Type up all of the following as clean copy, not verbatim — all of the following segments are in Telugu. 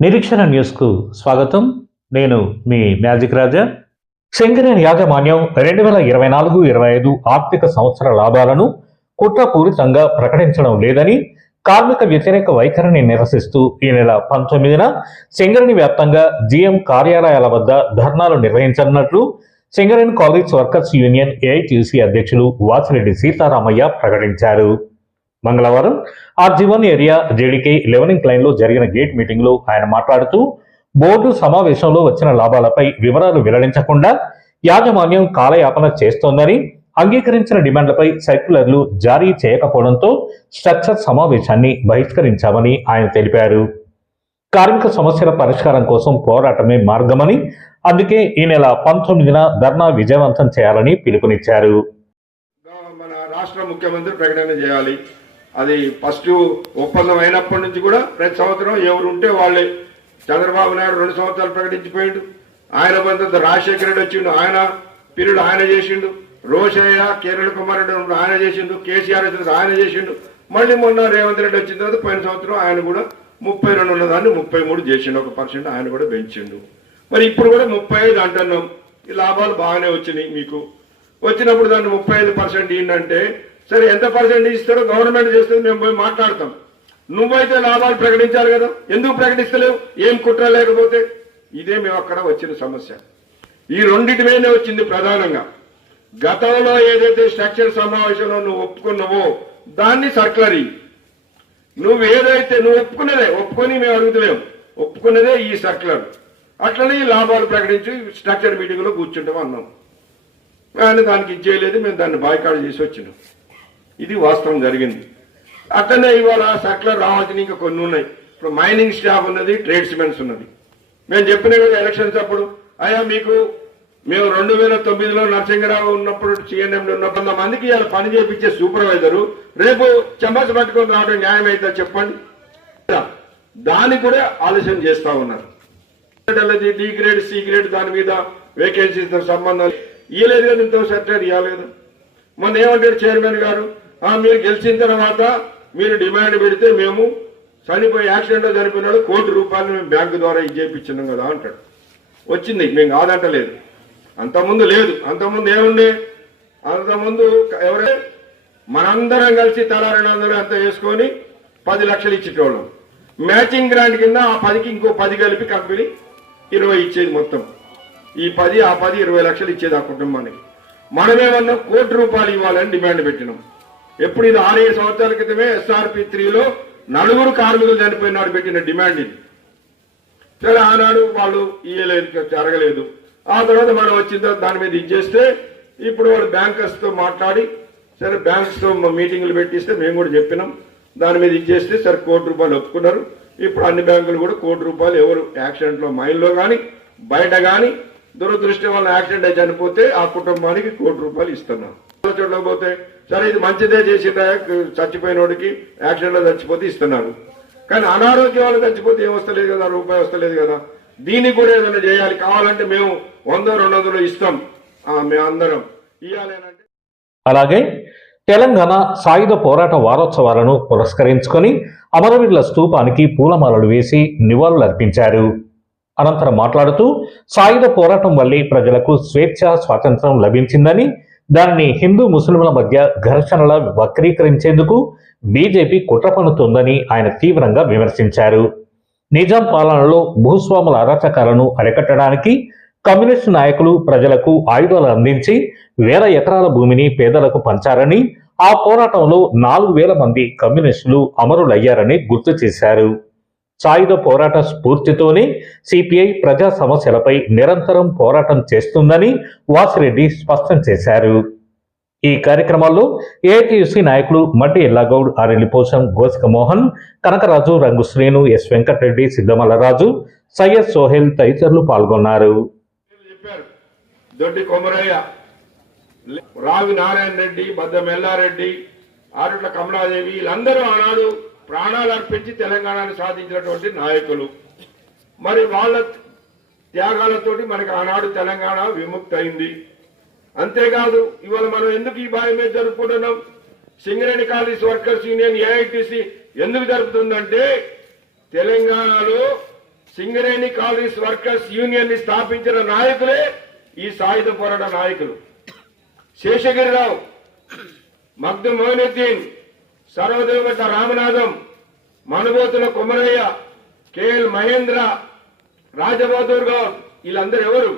నిరీక్షణ న్యూస్కు స్వాగతం. నేను మీ మ్యాజిక్ రాజా. సింగరేణి యాజమాన్యం 2024-25 ఆర్థిక సంవత్సర లాభాలను కుట్రపూరితంగా ప్రకటించడం లేదని, కార్మిక వ్యతిరేక వైఖరిని నిరసిస్తూ ఈ నెల 19న సింగరేణి వ్యాప్తంగా జీఎం కార్యాలయాల వద్ద ధర్నాలు నిర్వహించనున్నట్లు Singareni college workers union AITUC అధ్యక్షులు వాసిరెడ్డి సీతారామయ్య ప్రకటించారు. మంగళవారం ఆర్జీ1 ఏరియా జేడీకే లెవెనింగ్ లైన్లో జరిగిన గేట్ మీటింగ్లో ఆయన మాట్లాడుతూ, బోర్డు సమావేశంలో వచ్చిన లాభాలపై వివరాలు వెల్లడించకుండా యాజమాన్యం కాలయాపన చేస్తోందని, అంగీకరించిన డిమాండ్లపై సర్క్యులర్లు జారీ చేయకపోవడంతో స్ట్రక్చర్ సమావేశాన్ని బహిష్కరించామని ఆయన తెలిపారు. కార్మిక సమస్యల పరిష్కారం కోసం పోరాటమే మార్గమని, అందుకే ఈ నెల 19న ధర్నా విజయవంతం చేయాలని పిలుపునిచ్చారు. మన రాష్ట్ర ముఖ్యమంత్రి ప్రకటన చేయాలి. అది ఫస్ట్ ఒప్పందం అయినప్పటి నుంచి కూడా ప్రతి సంవత్సరం ఎవరు ఉంటే వాళ్ళే. చంద్రబాబు నాయుడు 2 సంవత్సరాలు ప్రకటించిపోయిండు. ఆయన బంధువు రాజశేఖర రెడ్డి వచ్చిండు, ఆయన పీరియడ్ ఆయన చేసిండు. రోషయ్య, కిరణ్ కుమార్ రెడ్డి ఆయన చేసిండు. కేసీఆర్ వచ్చిన ఆయన చేసిండు. మళ్ళీ మొన్న రేవంత్ రెడ్డి వచ్చిన తర్వాత పోయిన సంవత్సరం ఆయన కూడా 32 ఉన్నదాన్ని 33 చేసిండు. 1% ఆయన కూడా పెంచిండు. మరి ఇప్పుడు కూడా 35 అంటున్నాం. ఈ లాభాలు బాగానే వచ్చినాయి. మీకు వచ్చినప్పుడు దాన్ని 35% ఏంటంటే, సరే ఎంత పర్సెంట్ ఇస్తారో గవర్నమెంట్ చేస్తుంది, మేము పోయి మాట్లాడతాం. నువ్వైతే లాభాలు ప్రకటించాలి కదా, ఎందుకు ప్రకటిస్తలేవు? ఏం కుట్ర లేకపోతే? ఇదే మేము అక్కడ వచ్చిన సమస్య. ఈ రెండింటి మీదనే వచ్చింది ప్రధానంగా. గతంలో ఏదైతే స్ట్రక్చర్ సమావేశంలో నువ్వు ఒప్పుకున్నావో దాన్ని సర్క్యులర్. నువ్వు ఒప్పుకొని మేము అడుగుతలేము, ఒప్పుకున్నదే ఈ సర్క్యులర్. అట్లనే ఈ లాభాలు ప్రకటించి స్ట్రక్చర్ మీటింగ్ లో కూర్చుంటాం అన్నాం. ఆయన దానికి ఇచ్చేయలేదు, మేము దాన్ని బాయ్కాట్ చేసి వచ్చినాం. ఇది వాస్తవం జరిగింది. అట్లనే ఇవాళ సర్క్యులర్ రావాల్సిన ఇంకా కొన్ని ఉన్నాయి. ఇప్పుడు మైనింగ్ స్టాఫ్ ఉన్నది, ట్రేడ్స్మెన్స్ ఉన్నది. మేము చెప్పిన కదా ఎలక్షన్స్ అప్పుడు, అయ్యా మీకు మేము 2009లో నరసింహరావు ఉన్నప్పుడు సిఎన్ఎంలో ఉన్నప్పుడు 100 మందికి ఇలా పని చేయించే సూపర్వైజరు రేపు చెంబస్ పట్టుకొని రావడం న్యాయం అయితే చెప్పండి. దాన్ని కూడా ఆలోచన చేస్తా ఉన్నారు. డి గ్రేడ్, సి గ్రేడ్ దాని మీద వేకెన్సీతో సంబంధం ఇవ్వలేదు కదా, ఇంతో సర్టిఫికేట్ ఇవ్వలేదు. మొన్న ఏమంటాడు చైర్మన్ గారు, మీరు గెలిచిన తర్వాత మీరు డిమాండ్ పెడితే మేము యాక్సిడెంట్ లో చనిపోయినాడు ₹1 కోటి మేము బ్యాంకు ద్వారా ఇచ్చేపించినాం కదా అంటాడు. వచ్చింది, మేము కాదంటలేదు. అంతకుముందు లేదు. అంతకుముందు ఏముండే? అంతకుముందు ఎవరే మనందరం కలిసి తలా 200 అంతా వేసుకొని 10 లక్షలు ఇచ్చేటోళ్ళం. మ్యాచింగ్ గ్రాంట్ కింద ఆ 10కి ఇంకో 10 కలిపి కంపెనీ 20 ఇచ్చేది. మొత్తం ఈ 10 ఆ 10 20 లక్షలు ఇచ్చేది ఆ కుటుంబానికి. మనమేమన్నా ₹1 కోటి ఇవ్వాలని డిమాండ్ పెట్టినాం. ఎప్పుడు ఇది 6-7 సంవత్సరాల క్రితమే SRP 3లో 4 కార్మికులు చనిపోయినాడు పెట్టిన డిమాండ్ ఇది. సరే ఆనాడు వాళ్ళు ఇయ్యలేదు, జరగలేదు. ఆ తర్వాత మనం వచ్చిన తర్వాత దాని మీద ఇచ్చేస్తే ఇప్పుడు వాళ్ళు బ్యాంకర్స్ తో మాట్లాడి, సరే బ్యాంక్స్ తో మీటింగులు పెట్టిస్తే మేము కూడా చెప్పినాం. దాని మీద ఇచ్చేస్తే సరే ₹1 కోటి ఒప్పుకున్నారు. ఇప్పుడు అన్ని బ్యాంకులు కూడా ₹1 కోటి ఎవరు యాక్సిడెంట్ లో మైన్లో కానీ బయట కానీ దురదృష్టం వల్ల యాక్సిడెంట్ అయి చనిపోతే ఆ కుటుంబానికి ₹1 కోటి ఇస్తున్నాం. చోట్ల పోతే సరే ఇది మంచిదే చేసిందా, చచ్చిపోయినోడికి యాక్సిడెంట్ లో చచ్చిపోతే ఇస్తున్నారు. కానీ అనారోగ్యం వాళ్ళు చచ్చిపోతే ఏం వస్తలేదు కదా, ₹1 వస్తలేదు కదా. దీనికి కూడా ఏదైనా చేయాలి. కావాలంటే మేము 100-200 ఇస్తాం, మేమందరం ఇవ్వాలేనంటే. అలాగే తెలంగాణ సాయుధ పోరాట వారోత్సవాలను పురస్కరించుకొని అమరవీరుల స్తూపానికి పూలమాలలు వేసి నివాళులర్పించారు. అనంతరం మాట్లాడుతూ, సాయుధ పోరాటం వల్లే ప్రజలకు స్వేచ్ఛ, స్వాతంత్రం లభించిందని, దాన్ని హిందూ ముస్లింల మధ్య ఘర్షణల వక్రీకరించేందుకు బీజేపీ కుట్ర పన్నుతోందని ఆయన తీవ్రంగా విమర్శించారు. నిజాం పాలనలో భూస్వాముల అరాచకాలను అరికట్టడానికి కమ్యూనిస్టు నాయకులు ప్రజలకు ఆయుధాలు అందించి 1000 ఎకరాల భూమిని పేదలకు పంచారని, ఆ పోరాటంలో 4000 మంది కమ్యూనిస్టులు అమరులయ్యారని గుర్తు చేశారు. సాయుధ పోరాట స్ఫూర్తితోనే సిపిఐ ప్రజా సమస్యలపై నిరంతరం పోరాటం చేస్తుందని వాసిరెడ్డి స్పష్టం చేశారు. ఈ కార్యక్రమాల్లో ఏఐటీయూసీ నాయకులు మడ్డి ఎల్లాగౌడ్, ఆరెల్లిపోసం, గోసిక మోహన్, కనకరాజు, రంగు శ్రీను, ఎస్ వెంకటరెడ్డి, సిద్ధమల్లరాజు, సయ్యద్ సోహెల్ తదితరులు పాల్గొన్నారు. దొడ్డి కొమరయ్య, రావి నారాయణ రెడ్డి, బద్దం ఎల్లారెడ్డి, ఆరుట్ల కమలాదేవి, వీళ్ళందరూ ఆనాడు ప్రాణాలు అర్పించి తెలంగాణను సాధించినటువంటి నాయకులు. మరి వాళ్ళ త్యాగాలతోటి మనకి ఆనాడు తెలంగాణ విముక్తి అయింది. అంతేకాదు ఇవాళ మనం ఎందుకు ఈ బాయి మీద జరుపుకుంటున్నాం? Singareni college workers union AITC ఎందుకు జరుపుతుందంటే, తెలంగాణలో సింగరేణి కాలనీస్ వర్కర్స్ యూనియన్ ని స్థాపించిన నాయకులే ఈ సాయుధ పోరాట నాయకులు. శేషగిరిరావు, మగ్దు మోయినుద్దీన్, సర్వదేవగడ్డ రామనాథం, మనుబోతుల కొమరయ్య, కేఎల్ మహేంద్ర, రాజబహదూర్ గౌడ్, వీళ్ళందరూ ఎవరు?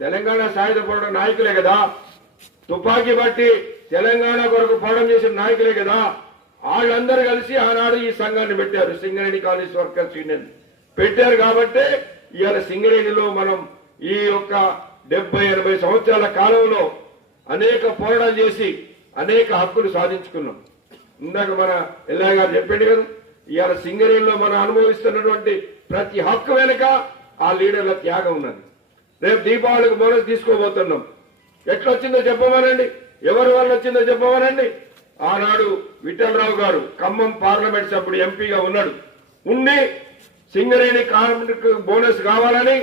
తెలంగాణ సాయుధ పోరాట నాయకులే కదా. తుపాకీ బట్టి తెలంగాణ కొరకు పోరాటం చేసిన నాయకులే కదా. వాళ్ళందరూ కలిసి ఆనాడు ఈ సంఘాన్ని పెట్టారు, సింగరేణి కాలనీస్ వర్కర్స్ యూనియన్ పెట్టారు. కాబట్టి ఇవాళ సింగరేణిలో మనం ఈ యొక్క 70-80 సంవత్సరాల కాలంలో అనేక పోరాటాలు చేసి అనేక హక్కులు సాధించుకున్నాం. ఇందాక మన ఎల్లయ్య గారు చెప్పాడు కదా, ఇవాళ సింగరేణిలో మనం అనుభవిస్తున్నటువంటి ప్రతి హక్కు వెనుక ఆ లీడర్ల త్యాగం ఉన్నది. రేపు దీపావళికి బోనస్ తీసుకోబోతున్నాం. ఎట్లొచ్చిందో చెప్పమనండి, ఎవరి వల్ల వచ్చిందో చెప్పమనండి. ఆనాడు విఠలరావు గారు ఖమ్మం పార్లమెంట్ సభ్యుడు ఎంపీగా ఉన్నాడు. ఉండి సింగరేణి కార్మికులకు బోనస్ కావాలని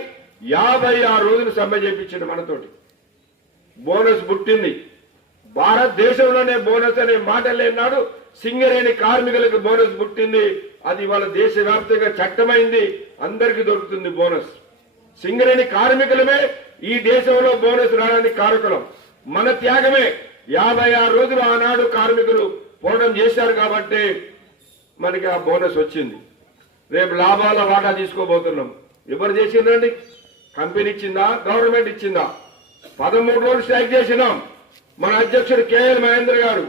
56 రోజులు సమ్మె చేయించిండు మనతోటి. బోనస్ పుట్టింది. భారతదేశంలోనే బోనస్ అనే మాట లేనాడు సింగరేణి కార్మికులకు బోనస్ పుట్టింది. అది వాళ్ళ దేశవ్యాప్తంగా చట్టమైంది, అందరికీ దొరుకుతుంది బోనస్. సింగరేణి కార్మికులమే ఈ దేశంలో బోనస్ రావడానికి కారకులం. మన త్యాగమే. 56 రోజులు ఆనాడు కార్మికులు పోరాటం చేశారు కాబట్టి మనకి ఆ బోనస్ వచ్చింది. రేపు లాభాల వాటా తీసుకోబోతున్నాం. ఎవరు చేసిందండి? కంపెనీ ఇచ్చిందా? గవర్నమెంట్ ఇచ్చిందా? 13 రోజులు స్ట్రైక్ చేసినాం. మన అధ్యక్షుడు కేఎల్ మహేంద్ర గారు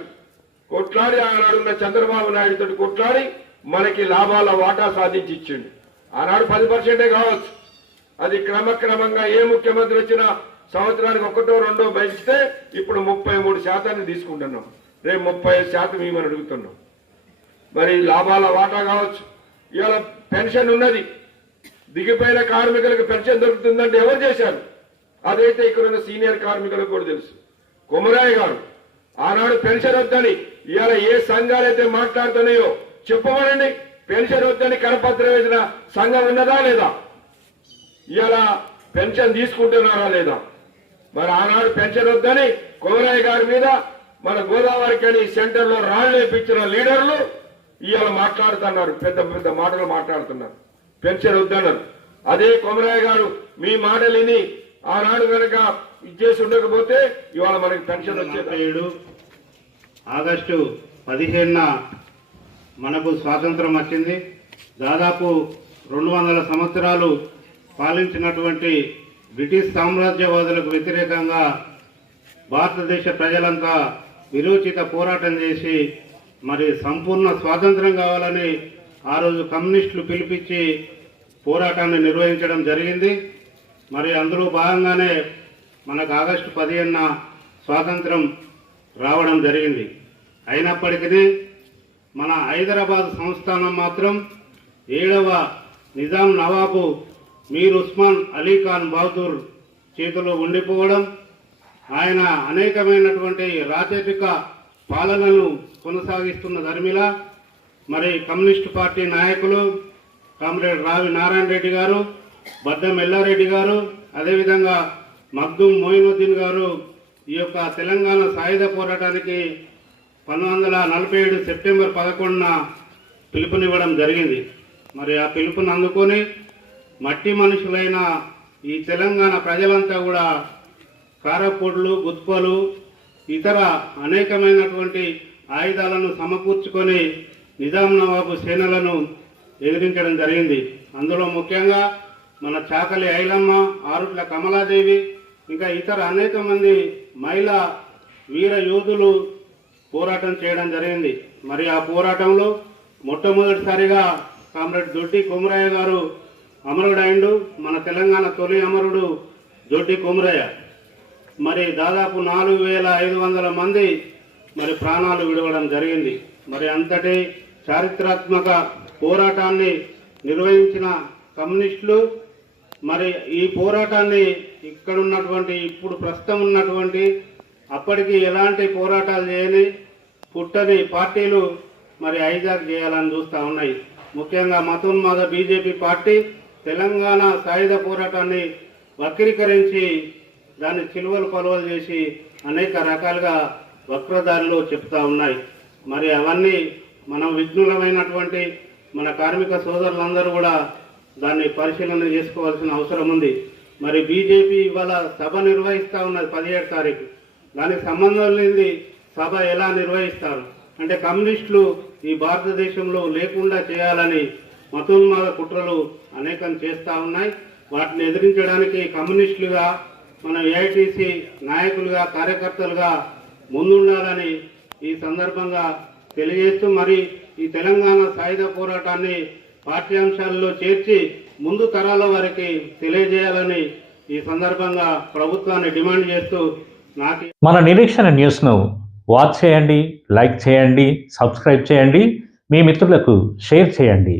కొట్లాడి ఆనాడున్న చంద్రబాబు నాయుడు తోటి కొట్లాడి మనకి లాభాల వాటా సాధించి ఇచ్చిండు. ఆనాడు 10% కావచ్చు. అది క్రమక్రమంగా ఏ ముఖ్యమంత్రి వచ్చినా సంవత్సరానికి 1-2 బయటిస్తే ఇప్పుడు 33% తీసుకుంటున్నాం. రేపు 35% ఇవ్వమని అడుగుతున్నాం. మరి లాభాల వాటా కావచ్చు. ఇవాళ పెన్షన్ ఉన్నది. దిగిపోయిన కార్మికులకు పెన్షన్ దొరుకుతుందంటే ఎవరు చేశారు? అదైతే ఇక్కడ ఉన్న సీనియర్ కార్మికులకు కూడా తెలుసు. కొమరయ్య గారు ఆనాడు పెన్షన్ వద్దని ఇవాళ ఏ సంఘాలైతే మాట్లాడుతున్నాయో చెప్పమనండి. పెన్షన్ వద్దని కరపత్రం వేసిన సంఘం ఉన్నదా లేదా? ఇవాళ పెన్షన్ తీసుకుంటున్నారా లేదా? మరి ఆనాడు పెన్షన్ వద్దని కొమరయ్య గారి మీద మన గోదావరికని సెంటర్ లో రాళ్లు వేపించిన లీడర్లు ఇవాళ మాట్లాడుతున్నారు, పెద్ద పెద్ద మాటలు మాట్లాడుతున్నారు. పెన్షన్ వద్దన్నారు. అదే కొమరయ్య గారు మీ మాటలిని ఆనాడు కనుక ఇచ్చేసి ఉండకపోతే ఇవాళ మనకి పెన్షన్ వచ్చేది. ఆగస్టు 15న మనకు స్వాతంత్రం వచ్చింది. దాదాపు 200 సంవత్సరాలు పాలించినటువంటి బ్రిటిష్ సామ్రాజ్యవాదులకు వ్యతిరేకంగా భారతదేశ ప్రజలంతా విరోచిత పోరాటం చేసి మరి సంపూర్ణ స్వాతంత్రం కావాలని ఆ రోజు కమ్యూనిస్టులు పిలిపించి పోరాటాన్ని నిర్వహించడం జరిగింది. మరి అందులో భాగంగానే మనకు ఆగస్టు 15న స్వాతంత్రం రావడం జరిగింది. అయినప్పటికీ మన హైదరాబాద్ సంస్థానం మాత్రం 7వ నిజాం నవాబు మీర్ ఉస్మాన్ అలీ ఖాన్ బహదూర్ చేతిలో ఉండిపోవడం, ఆయన అనేకమైనటువంటి రాజరిక పాలనను కొనసాగిస్తున్న ధర్మిలా మరి కమ్యూనిస్టు పార్టీ నాయకులు కామ్రేడ్ రావి నారాయణ రెడ్డి గారు, బద్దం ఎల్లారెడ్డి గారు, అదేవిధంగా మగ్దుం మోయినుద్దీన్ గారు ఈ యొక్క తెలంగాణ సాయుధ పోరాటానికి 1947 సెప్టెంబర్ 11న పిలుపునివ్వడం జరిగింది. మరి ఆ పిలుపుని అందుకొని మట్టి మనుషులైన ఈ తెలంగాణ ప్రజలంతా కూడా కారపొడులు, గుత్పలు, ఇతర అనేకమైనటువంటి ఆయుధాలను సమకూర్చుకొని నిజాం నవాబు సేనలను ఎదిరించడం జరిగింది. అందులో ముఖ్యంగా మన చాకలి ఐలమ్మ, ఆరుట్ల కమలాదేవి, ఇంకా ఇతర అనేక మంది మహిళా వీర యోధులు పోరాటం చేయడం జరిగింది. మరి ఆ పోరాటంలో మొట్టమొదటిసారిగా కామ్రేడ్ దొడ్డి కొమరయ్య గారు అమరుడైండు. మన తెలంగాణ తొలి అమరుడు దొడ్డి కొమరయ్య. మరి దాదాపు 4500 మంది మరి ప్రాణాలు విడవడం జరిగింది. మరి అంతటి చారిత్రాత్మక పోరాటాన్ని నిర్వహించిన కమ్యూనిస్టులు మరి ఈ పోరాటాన్ని ఇక్కడ ఉన్నటువంటి ఇప్పుడు ప్రస్తుతం ఉన్నటువంటి అప్పటికి ఎలాంటి పోరాటాలు చేయని పుట్టని పార్టీలు మరి హైజాక్ చేయాలని చూస్తూ ఉన్నాయి. ముఖ్యంగా మతోన్మాద బీజేపీ పార్టీ తెలంగాణ సాయుధ పోరాటాన్ని వక్రీకరించి దాన్ని చిలువలు పలువలు చేసి అనేక రకాలుగా వక్రదారిలో చెప్తా ఉన్నాయి. మరి అవన్నీ మనం విఘ్నులమైనటువంటి మన కార్మిక సోదరులందరూ కూడా దాన్ని పరిశీలన చేసుకోవాల్సిన అవసరం ఉంది. మరి బీజేపీ ఇవాళ సభ నిర్వహిస్తూ ఉన్నది 17 తారీఖు. దానికి సంబంధం లేని సభ ఎలా నిర్వహిస్తారు అంటే కమ్యూనిస్టులు ఈ భారతదేశంలో లేకుండా చేయాలని మతోన్మాద కుట్రలు అనేకం చేస్తూ ఉన్నాయి. వాటిని ఎదిరించడానికి కమ్యూనిస్టులుగా మన ఏఐటీసీ నాయకులుగా కార్యకర్తలుగా ముందుండాలని ఈ సందర్భంగా తెలియజేస్తూ మరి ఈ తెలంగాణ సాయుధ పోరాటాన్ని పాఠ్యాంశాల్లో చేర్చి ముందు తరాల వారికి తెలియజేయాలని ఈ సందర్భంగా ప్రభుత్వాన్ని డిమాండ్ చేస్తూ నాకు మన నిరీక్షణ న్యూస్ను వాచ్ చేయండి, లైక్ చేయండి, సబ్స్క్రైబ్ చేయండి, మీ మిత్రులకు షేర్ చేయండి.